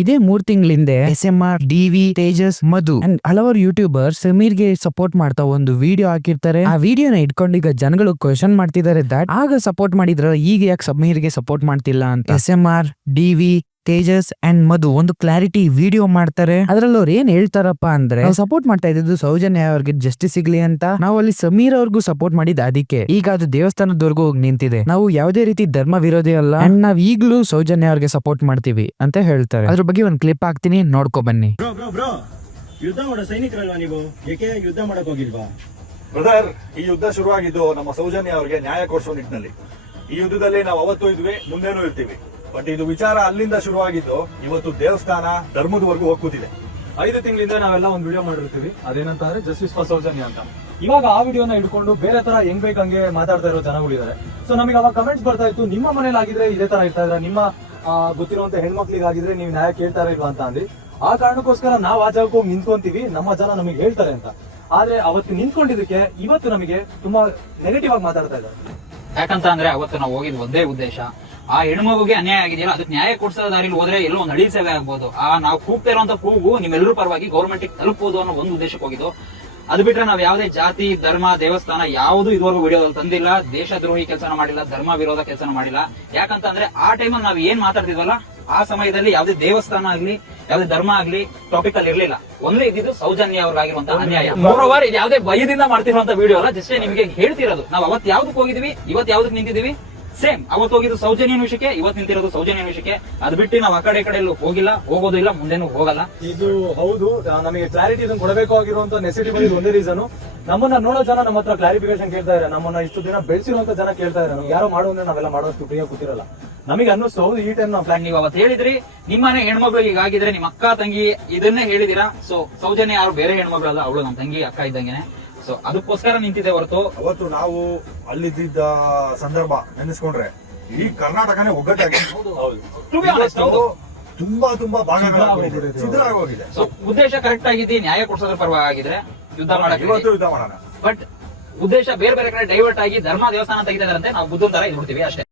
ಇದೇ 3 ತಿಂಗಳಿಂದ SMR, DV, Tejas, Madhu and ಹಲವಾರು ಯೂಟ್ಯೂಬರ್ ಸಮೀರ್ಗೆ ಸಪೋರ್ಟ್ ಮಾಡ್ತಾ ಒಂದು ವಿಡಿಯೋ ಹಾಕಿರ್ತಾರೆ. ಆ ವಿಡಿಯೋನ ಇಟ್ಕೊಂಡು ಈಗ ಜನಗಳು ಕ್ವೆಶ್ಚನ್ ಮಾಡ್ತಿದ್ದಾರೆ ದಟ್ ಆಗ ಸಪೋರ್ಟ್ ಮಾಡಿದ್ರ ಈಗ ಯಾಕೆ ಸಮೀರ್ಗೆ ಸಪೋರ್ಟ್ ಮಾಡ್ತಿಲ್ಲ ಅಂತ. SMR, DV, ತೇಜಸ್ ಅಂಡ್ ಮಧು ಒಂದು ಕ್ಲಾರಿಟಿ ವಿಡಿಯೋ ಮಾಡ್ತಾರೆ. ಅದ್ರಲ್ಲಿ ಅವ್ರು ಏನ್ ಹೇಳ್ತಾರಪ್ಪ ಅಂದ್ರೆ, ನಾವು ಸಪೋರ್ಟ್ ಮಾಡ್ತಾ ಇದ್ದು ಸೌಜನ್ಯ ಅವ್ರಿಗೆ ಜಸ್ಟಿಸ್ ಸಿಗ್ಲಿ ಅಂತ. ನಾವು ಅಲ್ಲಿ ಸಮೀರ್ ಅವ್ರಿಗೂ ಸಪೋರ್ಟ್ ಮಾಡಿದ ಅದಕ್ಕೆ ಈಗ ಅದು ದೇವಸ್ಥಾನದವರೆಗೂ ಹೋಗಿ ನಿಂತಿದೆ. ನಾವು ಯಾವುದೇ ರೀತಿ ಧರ್ಮ ವಿರೋಧಿ ಅಲ್ಲ ಅಂಡ್ ನಾವ್ ಈಗ್ಲೂ ಸೌಜನ್ಯ ಅವ್ರಿಗೆ ಸಪೋರ್ಟ್ ಮಾಡ್ತೀವಿ ಅಂತ ಹೇಳ್ತಾರೆ. ಅದ್ರ ಬಗ್ಗೆ ಒಂದ್ ಕ್ಲಿಪ್ ಹಾಕ್ತೀನಿ, ನೋಡ್ಕೊ ಬನ್ನಿ. ಬ್ರೋ ಯುದ್ಧ ಮಾಡೋ ಸೈನಿಕರಲ್ವಾ ನೀವು? ಏಕೆ ಯುದ್ಧ ಮಾಡಕ್ ಹೋಗಿಲ್ವಾ? ಬ್ರದರ್, ಈ ಯುದ್ಧ ಶುರುವಾಗಿದ್ದು ನಮ್ಮ ಸೌಜನ್ಯ ಅವರಿಗೆ ನ್ಯಾಯ ಕೊಡಿಸೋ ನಿಟ್ಟಿನಲ್ಲಿ. ಈ ಯುದ್ಧದಲ್ಲಿ ನಾವು ಅವತ್ತು ಇದ್ವಿ, ಮುಂದೇನೂ ಇರ್ತೀವಿ. ಬಟ್ ಇದು ವಿಚಾರ ಅಲ್ಲಿಂದ ಶುರುವಾಗಿದ್ದು ಇವತ್ತು ದೇವಸ್ಥಾನ ಧರ್ಮದವರೆಗೂ ಹೋಗ್ತಿದೆ. 5 ತಿಂಗಳಿಂದ ನಾವೆಲ್ಲ ಒಂದು ವಿಡಿಯೋ ಮಾಡಿರ್ತೀವಿ, ಅದೇನಂತಂದ್ರೆ ಜಸ್ಟಿಸ್ ಫಾರ್ ಸೌಜನ್ಯ ಅಂತ. ಇವಾಗ ಆ ವಿಡಿಯೋನ ಹಿಡ್ಕೊಂಡು ಬೇರೆ ತರ ಹೆಂಗ್ ಬೇಕಂಗೆ ಮಾತಾಡ್ತಾ ಇರೋ ಜನಗಳಿದ್ದಾರೆ. ಸೊ ನಮಗೆ ಅವಾಗ ಕಮೆಂಟ್ಸ್ ಬರ್ತಾ ಇತ್ತು, ನಿಮ್ಮ ಮನೇಲಿ ಆಗಿದ್ರೆ ಇದೇ ತರ ಇರ್ತಾ ಇದ್ರ, ನಿಮ್ಮ ಗೊತ್ತಿರುವಂತ ಹೆಣ್ಮಕ್ಳಿಗಾಗಿದ್ರೆ ನೀವು ನ್ಯಾಯ ಕೇಳ್ತಾರ ಇಲ್ವಾ ಅಂತ ಅಂದ್ರಿ. ಆ ಕಾರಣಕ್ಕೋಸ್ಕರ ನಾವು ಆ ಜಾಗಕ್ಕೆ ಹೋಗಿ ನಿಂತ್ಕೊಂತೀವಿ, ನಮ್ಮ ಜನ ನಮಗೆ ಹೇಳ್ತಾರೆ ಅಂತ. ಆದ್ರೆ ಅವತ್ತು ನಿಂತ್ಕೊಂಡಿದ್ದಕ್ಕೆ ಇವತ್ತು ನಮಗೆ ತುಂಬಾ ನೆಗೆಟಿವ್ ಆಗಿ ಮಾತಾಡ್ತಾ ಇದ್ದಾರೆ. ಯಾಕಂತ ಅಂದ್ರೆ ಅವತ್ತು ನಾವು ಹೋಗಿದ್ ಒಂದೇ ಉದ್ದೇಶ, ಆ ಹೆಣ್ಮಗುಗೆ ಅನ್ಯಾಯ ಆಗಿದೆಯಲ್ಲ ಅದಕ್ಕೆ ನ್ಯಾಯ ಕೊಡ್ಸೋ ದಾರಿಲಿ ಹೋದ್ರೆ ಎಲ್ಲೋ ಒಂದು ಅಡಿ ಸೇವೆ ಆಗ್ಬೋದು. ನಾವು ಕೂಗ್ತಾ ಇರುವಂತ ಕೂಗು ನಿಮ್ಮೆಲ್ಲರೂ ಪರವಾಗಿ ಗೌರ್ಮೆಂಟ್ ತಲುಪಬಹುದು ಅನ್ನೋ ಒಂದು ಉದ್ದೇಶಕ್ಕೆ ಹೋಗಿದ್ದು. ಅದು ಬಿಟ್ರೆ ನಾವ್ ಯಾವುದೇ ಜಾತಿ, ಧರ್ಮ, ದೇವಸ್ಥಾನ ಯಾವುದು ಇದುವರೆಗೂ ವಿಡಿಯೋದಲ್ಲಿ ತಂದಿಲ್ಲ. ದೇಶದ್ರೋಹಿ ಕೆಲಸನ ಮಾಡಿಲ್ಲ, ಧರ್ಮ ವಿರೋಧ ಕೆಲಸನ ಮಾಡಿಲ್ಲ. ಯಾಕಂತ ಅಂದ್ರೆ ಆ ಟೈಮಲ್ಲಿ ನಾವ್ ಏನ್ ಮಾತಾಡ್ತಿದ್ವಲ್ಲ, ಆ ಸಮಯದಲ್ಲಿ ಯಾವುದೇ ದೇವಸ್ಥಾನ ಆಗ್ಲಿ ಯಾವುದೇ ಧರ್ಮ ಆಗ್ಲಿ ಟಾಪಿಕ್ ಅಲ್ಲಿ ಇರ್ಲಿಲ್ಲ. ಒಂದೇ ಇದ್ದಿದ್ದು ಸೌಜನ್ಯ ಅವ್ರಿಗಾಗಿರುವಂತ ಅನ್ಯಾಯ. ಮೋರೋವರ್ ಇದು ಯಾವುದೇ ಭಯದಿಂದ ಮಾಡ್ತಿರುವಂತ ವಿಡಿಯೋ ಅಲ್ಲ, ಜಸ್ಟ್ ನಿಮಗೆ ಹೇಳ್ತಿರೋದು. ನಾವು ಅವತ್ತು ಯಾವ್ದಕ್ ಹೋಗಿದ್ವಿ, ಇವತ್ತು ಯಾವ್ದಕ್ ನಿಂತಿದೀವಿ ಸೇಮ್. ಅವತ್ತು ಹೋಗಿದ್ದು ಸೌಜನ್ಯ ವಿಷಯಕ್ಕೆ, ಇವತ್ತು ನಿಂತಿರೋದು ಸೌಜನ್ಯ ವಿಷಯಕ್ಕೆ. ಅದು ಬಿಟ್ಟು ನಾವು ಆ ಕಡೆ ಎಲ್ಲೂ ಹೋಗಿಲ್ಲ, ಹೋಗೋದು ಇಲ್ಲ, ಮುಂದೆನೂ ಹೋಗಲ್ಲ. ಇದು ಹೌದು, ನಮಗೆ ಕ್ಲಾರಿಟಿ ಇದನ್ನು ಕೊಡಬೇಕಾಗಿರುವಂತ ನೆಸಿಟಿ ಬಂದಿದ್ದು ಒಂದೇ ರೀಸನ್. ನಮ್ಮನ್ನ ನೋಡೋ ಜನ ನಮ್ಮ ಹತ್ರ ಕ್ಲಾರಿಫಿಕೇಶನ್ ಕೇಳ್ತಾ ಇದ್ದಾರೆ. ನಮ್ಮನ್ನ ಇಷ್ಟು ದಿನ ಬೆಳೆಸಿರುವಂತ ಜನ ಕೇಳ್ತಾ ಇದ್ದಾರೆ. ನಮ್ಗೆ ಯಾರೋ ಮಾಡೋದ್ರೆ ನಾವೆಲ್ಲ ಮಾಡೋಷ್ಟು ಫ್ರೀಯಾಗಿ ಕೂತಿರಲ್ಲ. ನಮಗೆ ಅನ್ನಿಸ್ತು, ಹೌದು ಈ ಟೈಮ್ ನಾವು ನೀವು ಅವತ್ತು ಹೇಳಿದ್ರಿ ನಿಮ್ಮನೆ ಹೆಣ್ಮಗಳು ಹೀಗಾಗಿದ್ರೆ ನಿಮ್ಮ ಅಕ್ಕ ತಂಗಿ ಇದನ್ನೇ ಹೇಳಿದಿರಾ. ಸೊ ಸೌಜನ್ಯ ಯಾರು ಬೇರೆ ಹೆಣ್ಮಗಳಲ್ಲ, ಅವಳು ನಮ್ಮ ತಂಗಿ ಅಕ್ಕ ಇದ್ದಂಗೆನೆ. ಸೊ ಅದಕ್ಕೋಸ್ಕರ ನಿಂತಿದೆ ಹೊರತು ಅವತ್ತು ನಾವು ಅಲ್ಲಿದ್ದ ಸಂದರ್ಭ ನೆನೆಸ್ಕೊಂಡ್ರೆ ಇಡೀ ಕರ್ನಾಟಕನೇ ಒಗ್ಗಟ್ಟಾಗಿದೆ. ತುಂಬಾ ತುಂಬಾ ಭಾಗಗಳಾಗೋಗಿದೆ, ಸಿದ್ಧರಾಗೋಗಿದೆ. ಸೊ ಉದ್ದೇಶ ಕರೆಕ್ಟ್ ಆಗಿದ್ದು, ನ್ಯಾಯ ಕೊಡ್ಸೋದ್ರ ಪರವಾಗಿದ್ರೆ ಯುದ್ಧ ಮಾಡಕ್ಕೆ ಇವತ್ತು ಯುದ್ಧ ಮಾಡೋಣ. ಬಟ್ ಉದ್ದೇಶ ಬೇರೆ ಬೇರೆ ಕಡೆ ಡೈವರ್ಟ್ ಆಗಿ ಧರ್ಮ ದೇವಸ್ಥಾನ ತೆಗಿತಾ ಇದಾರಂತೆ, ನಾವು ಬುದ್ಧನ ತರ ಇದ್ಬಿಡ್ತೀವಿ ಅಷ್ಟೇ.